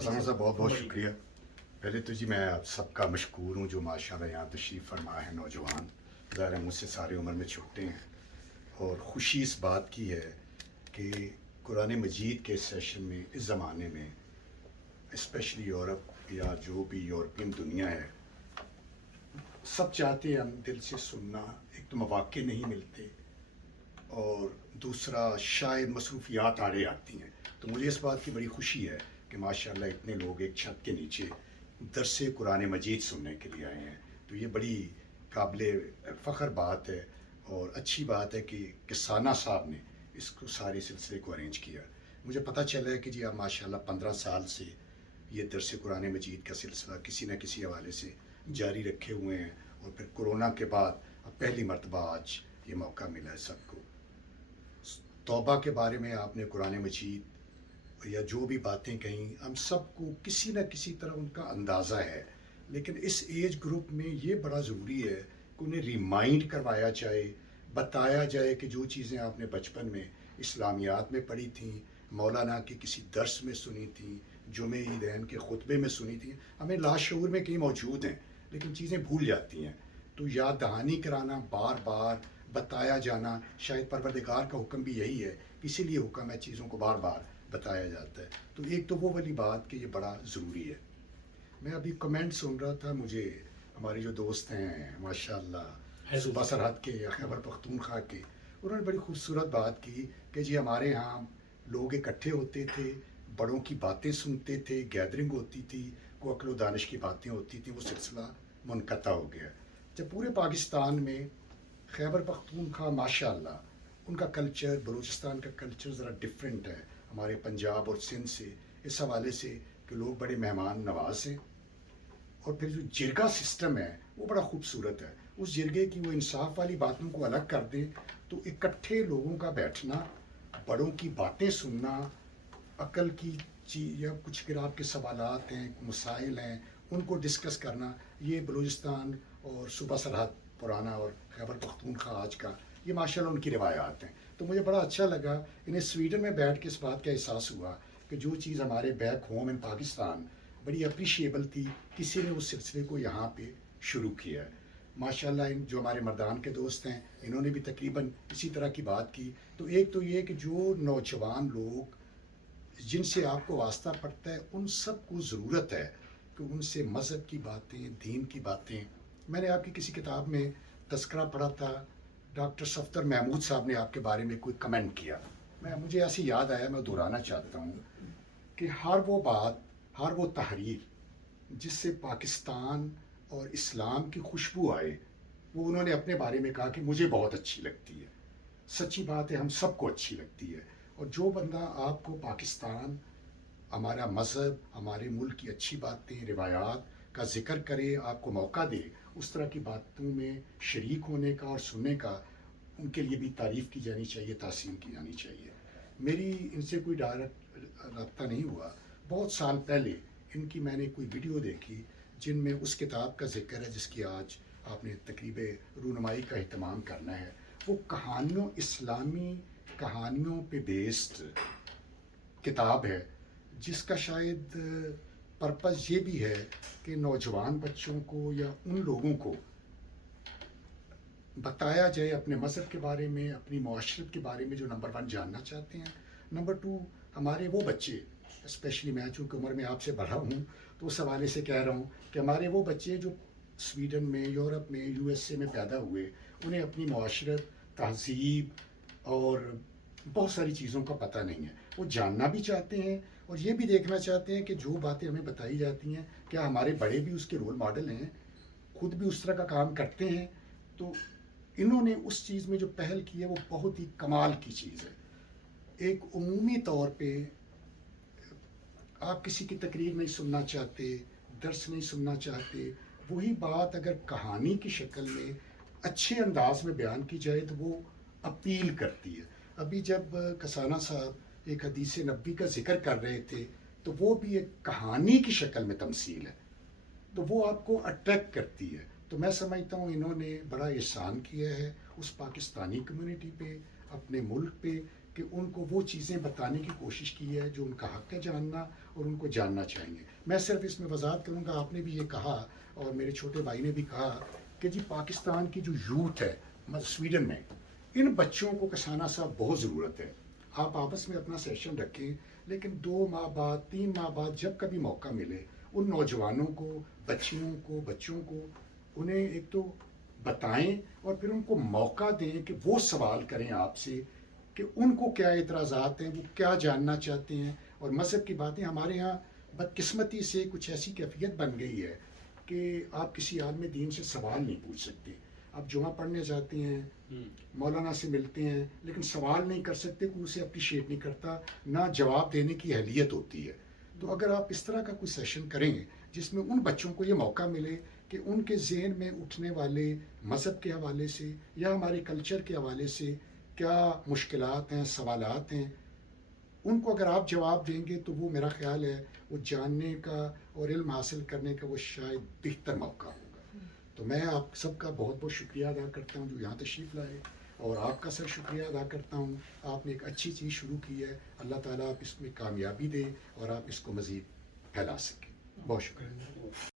साहब बहुत बहुत शुक्रिया। पहले तो जी मैं आप सबका मशकूर हूँ जो माशाल्लाह यहाँ तशरीफ़ फरमा है नौजवान। ज़ाहिर है मुझसे सारी उम्र में छोटे हैं और ख़ुशी इस बात की है कि कुरान मजीद के सेशन में इस ज़माने में स्पेशली यूरोप या जो भी यूरोपियन दुनिया है, सब चाहते हैं हम दिल से सुनना। एक तो मौक़े नहीं मिलते और दूसरा शायद मसरूफ़ियात आड़े आती हैं। तो मुझे इस बात की बड़ी खुशी है कि माशाल्लाह इतने लोग एक छत के नीचे दरस कुरान मजीद सुनने के लिए आए हैं। तो ये बड़ी काबिल फ़ख्र बात है और अच्छी बात है कि किसाना साहब ने इसको सारे सिलसिले को अरेंज किया। मुझे पता चला है कि जी आप माशाल्लाह 15 साल से ये दरस कुरान मजीद का सिलसिला किसी न किसी हवाले से जारी रखे हुए हैं और फिर कोरोना के बाद अब पहली मरतबा आज ये मौका मिला है सबको। तौबा के बारे में आपने कुरान मजीद या जो भी बातें कहीं, हम सबको किसी न किसी तरह उनका अंदाज़ा है, लेकिन इस एज ग्रुप में ये बड़ा ज़रूरी है कि उन्हें रिमाइंड करवाया जाए, बताया जाए कि जो चीज़ें आपने बचपन में इस्लामियात में पढ़ी थी, मौलाना की किसी दर्स में सुनी थी, जुमे ईदैन के खुतबे में सुनी थी, हमें लाशऊर में कहीं मौजूद हैं, लेकिन चीज़ें भूल जाती हैं। तो याद दहानी कराना, बार बार बताया जाना, शायद परवरदिगार का हुक्म भी यही है, इसीलिए हुक्म है चीज़ों को बार बार बताया जाता है। तो एक तो वो वाली बात कि ये बड़ा ज़रूरी है। मैं अभी कमेंट सुन रहा था, मुझे हमारे जो दोस्त हैं माशाल्लाह सूबा सरहद के या खैबर पख्तूनख्वा के, उन्होंने बड़ी खूबसूरत बात की कि जी हमारे यहाँ लोग इकट्ठे होते थे, बड़ों की बातें सुनते थे, गैदरिंग होती थी, को अक्ल व दानिश की बातें होती थी, वो सिलसिला मुनक़ता हो गया। जब पूरे पाकिस्तान में खैबर पख्तूनख्वा माशाल्लाह उनका कल्चर, बलूचिस्तान का कल्चर ज़रा डिफरेंट है हमारे पंजाब और सिंध से, इस हवाले से कि लोग बड़े मेहमान नवाज हैं। और फिर जो जिरगा सिस्टम है वो बड़ा खूबसूरत है। उस जिरगे की वो इंसाफ वाली बातों को अलग कर दें तो इकट्ठे लोगों का बैठना, बड़ों की बातें सुनना, अकल की चीज़ या कुछ अगर आपके सवालात हैं, मसाइल हैं, उनको डिस्कस करना, ये बलूचिस्तान और सूबा सरहद पुराना और खैबर पख्तूनख्वा आज का, ये माशाल्लाह उनकी रिवायात हैं। तो मुझे बड़ा अच्छा लगा, इन्हें स्वीडन में बैठ के इस बात का एहसास हुआ कि जो चीज़ हमारे बैक होम इन पाकिस्तान बड़ी अप्रिशिएबल थी, किसी ने उस सिलसिले को यहाँ पे शुरू किया है। माशाल्लाह इन जो हमारे मर्दान के दोस्त हैं, इन्होंने भी तकरीबन इसी तरह की बात की। तो एक तो ये कि जो नौजवान लोग जिनसे आपको वास्ता पड़ता है, उन सब को ज़रूरत है कि उनसे मज़हब की बातें, दीन की बातें। मैंने आपकी किसी किताब में तज़किरा पढ़ा था, डॉक्टर सफ़दर महमूद साहब ने आपके बारे में कोई कमेंट किया, मुझे ऐसे याद आया, मैं दोहराना चाहता हूँ कि हर वो बात, हर वो तहरीर जिससे पाकिस्तान और इस्लाम की खुशबू आए, वो उन्होंने अपने बारे में कहा कि मुझे बहुत अच्छी लगती है। सच्ची बात है, हम सबको अच्छी लगती है। और जो बंदा आपको पाकिस्तान, हमारा मज़हब, हमारे मुल्क की अच्छी बातें, रिवायात का ज़िक्र करे, आपको मौका दे उस तरह की बातों में शरीक होने का और सुनने का, उनके लिए भी तारीफ़ की जानी चाहिए, तासीम की जानी चाहिए। मेरी इनसे कोई डायरेक्ट रब्ता नहीं हुआ। बहुत साल पहले इनकी मैंने कोई वीडियो देखी जिनमें उस किताब का ज़िक्र है जिसकी आज आपने तकरीब रूनुमाई का एहतमाम करना है। वो कहानियों, इस्लामी कहानियों पे बेस्ड किताब है, जिसका शायद पर्पज़ ये भी है कि नौजवान बच्चों को या उन लोगों को बताया जाए अपने मज़हब के बारे में, अपनी मुआशरत के बारे में जो नंबर 1 जानना चाहते हैं। नंबर 2 हमारे वो बच्चे, स्पेशली मैं चूँकि उम्र में आपसे बड़ा हूँ तो उस हवाले से कह रहा हूँ कि हमारे वो बच्चे जो स्वीडन में, यूरोप में, यूएसए में पैदा हुए, उन्हें अपनी मुआशरत, तहज़ीब और बहुत सारी चीज़ों का पता नहीं है। वो जानना भी चाहते हैं और ये भी देखना चाहते हैं कि जो बातें हमें बताई जाती हैं, क्या हमारे बड़े भी उसके रोल मॉडल हैं, खुद भी उस तरह का काम करते हैं। तो इन्होंने उस चीज़ में जो पहल की है वो बहुत ही कमाल की चीज़ है। एक उमूमी तौर पे आप किसी की तकरीर नहीं सुनना चाहते, दर्स नहीं सुनना चाहते, वही बात अगर कहानी की शक्ल में अच्छे अंदाज में बयान की जाए तो वो अपील करती है। अभी जब कसाना साहब एक हदीस नबी का जिक्र कर रहे थे तो वो भी एक कहानी की शक्ल में तमसील है, तो वो आपको अट्रैक्ट करती है। तो मैं समझता हूँ इन्होंने बड़ा एहसान किया है उस पाकिस्तानी कम्युनिटी पे, अपने मुल्क पे, कि उनको वो चीज़ें बताने की कोशिश की है जो उनका हक़ है जानना और उनको जानना चाहिए। मैं सिर्फ इसमें वजाहत करूँगा, आपने भी ये कहा और मेरे छोटे भाई ने भी कहा कि जी पाकिस्तान की जो यूथ है स्वीडन में, इन बच्चों को कसाना साहब बहुत ज़रूरत है। आप आपस में अपना सेशन रखें, लेकिन 2 माह बाद 3 माह बाद जब कभी मौका मिले उन नौजवानों को, बच्चों को उन्हें एक तो बताएं और फिर उनको मौका दें कि वो सवाल करें आपसे कि उनको क्या एतराज़ात हैं, वो क्या जानना चाहते हैं। और मज़हब की बातें हमारे यहाँ बदकिस्मती से कुछ ऐसी कैफियत बन गई है कि आप किसी आलिम दीन से सवाल नहीं पूछ सकते। आप जुमा पढ़ने जाते हैं, मौलाना से मिलते हैं, लेकिन सवाल नहीं कर सकते, कोई उसे अप्रिशिएट नहीं करता, ना जवाब देने की अहलियत होती है। तो अगर आप इस तरह का कोई सेशन करें जिसमें उन बच्चों को ये मौका मिले कि उनके जहन में उठने वाले मज़हब के हवाले से या हमारे कल्चर के हवाले से क्या मुश्किलात हैं, सवालात हैं, उनको अगर आप जवाब देंगे तो वो मेरा ख्याल है वो जानने का और इल्म हासिल करने का वो शायद बेहतर मौका होगा। तो मैं आप सबका बहुत बहुत शुक्रिया अदा करता हूँ जो यहाँ तशरीफ़ लाए, और आपका सर शुक्रिया अदा करता हूँ। आपने एक अच्छी चीज़ शुरू की है, अल्लाह ताला आप इसमें कामयाबी दे और आप इसको मज़ीद फैला सकें। बहुत शुक्रिया।